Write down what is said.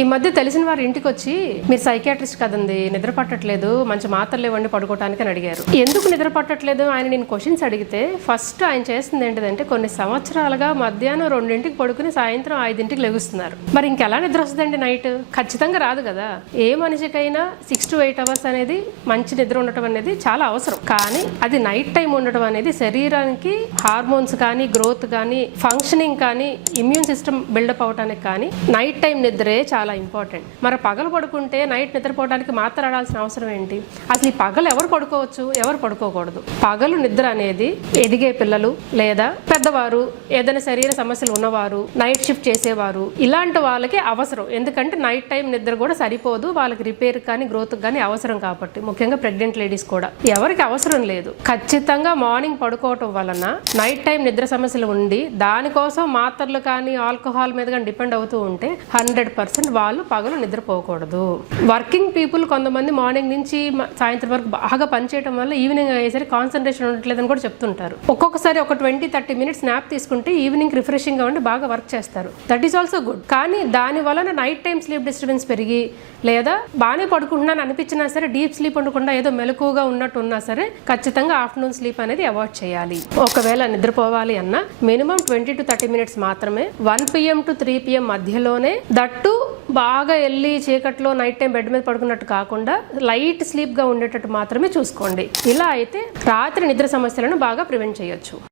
ఈ మధ్య తెలిసిన వారి ఇంటికి వచ్చి మీరు సైకియాట్రిస్ట్ కదండి, నిద్ర పట్టట్లేదు, మంచి మాత్రలు ఇవ్వండి పడుకోవటానికి అని అడిగారు. ఎందుకు నిద్ర పట్టట్లేదు ఆయన నేను క్వశ్చన్స్ అడిగితే ఫస్ట్ ఆయన చేస్తుంది ఏంటిదంటే కొన్ని సంవత్సరాలుగా మధ్యాహ్నం 2ంటికి పడుకుని సాయంత్రం 5ంటికి లెగుస్తున్నారు. మరి ఇంకెలా నిద్ర వస్తుందండి నైట్? ఖచ్చితంగా రాదు కదా. ఏ మనిషికైనా 6 to 8 hours అనేది మంచి నిద్ర ఉండటం అనేది చాలా అవసరం. కానీ అది నైట్ టైం ఉండటం అనేది శరీరానికి హార్మోన్స్ కానీ గ్రోత్ కానీ ఫంక్షనింగ్ కానీ ఇమ్యూన్ సిస్టమ్ బిల్డప్ అవడానికి కానీ నైట్ టైం నిద్రే చాలా ఇంపార్టెంట్. మరి పగలు పడుకుంటే నైట్ నిద్రపోవడానికి మాత్రం ఆడాల్సిన అవసరం ఏంటి? అసలు ఈ పగలు ఎవరు పడుకోవచ్చు, ఎవరు పడుకోకూడదు? పగలు నిద్ర అనేది ఎదిగే పిల్లలు లేదా పెద్దవారు, ఏదైనా శరీర సమస్యలు ఉన్నవారు, నైట్ షిఫ్ట్ చేసేవారు, ఇలాంటి వాళ్ళకి అవసరం. ఎందుకంటే నైట్ టైం నిద్ర కూడా సరిపోదు, వాళ్ళకి రిపేర్ కానీ గ్రోత్ కానీ అవసరం కాబట్టి. ముఖ్యంగా ప్రెగ్నెంట్ లేడీస్ కూడా ఎవరికి అవసరం లేదు. ఖచ్చితంగా మార్నింగ్ పడుకోవటం వలన నైట్ టైం నిద్ర సమస్యలు ఉండి దానికోసం మాత్రలు కానీ ఆల్కహాల్ మీద కానీ డిపెండ్ అవుతూ ఉంటే 100% వాళ్ళు పగలు నిద్రపోకూడదు. వర్కింగ్ పీపుల్ కొంతమంది మార్నింగ్ నుంచి సాయంత్రం వరకు బాగా పనిచేయడం వల్ల ఈవినింగ్ అయ్యేసరికి కాన్సన్ట్రేషన్ ఉండట్లేదని కూడా చెప్తుంటారు. ఒక్కొక్కసారి ఒక 20-30 minutes స్నాప్ తీసుకుంటే ఈవినింగ్ రిఫ్రెషింగ్ గా ఉండి బాగా వర్క్ చేస్తారు. That is also good. కానీ దాని వలన నైట్ టైం స్లీప్ డిస్టర్బెన్స్ పెరిగి లేదా బాగానే పడుకుంటున్నాను అనిపించినా సరే డీప్ స్లీప్ ఉండకుండా ఏదో మెలకుగా ఉన్నట్టు ఉన్నా సరే ఖచ్చితంగా ఆఫ్టర్నూన్ స్లీప్ అనేది అవాయిడ్ చేయాలి. ఒకవేళ నిద్రపోవాలి అన్నా మినిమం 20 to 30 minutes మాత్రమే. 1 PM to 3 PM మధ్యలోనే, దట్టు బాగా వెళ్ళి చీకట్లో నైట్ టైం బెడ్ మీద పడుకున్నట్టు కాకుండా లైట్ స్లీప్ గా ఉండేటట్టు మాత్రమే చూసుకోండి. ఇలా అయితే రాత్రి నిద్ర సమస్యలను బాగా ప్రివెంట్ చేయొచ్చు.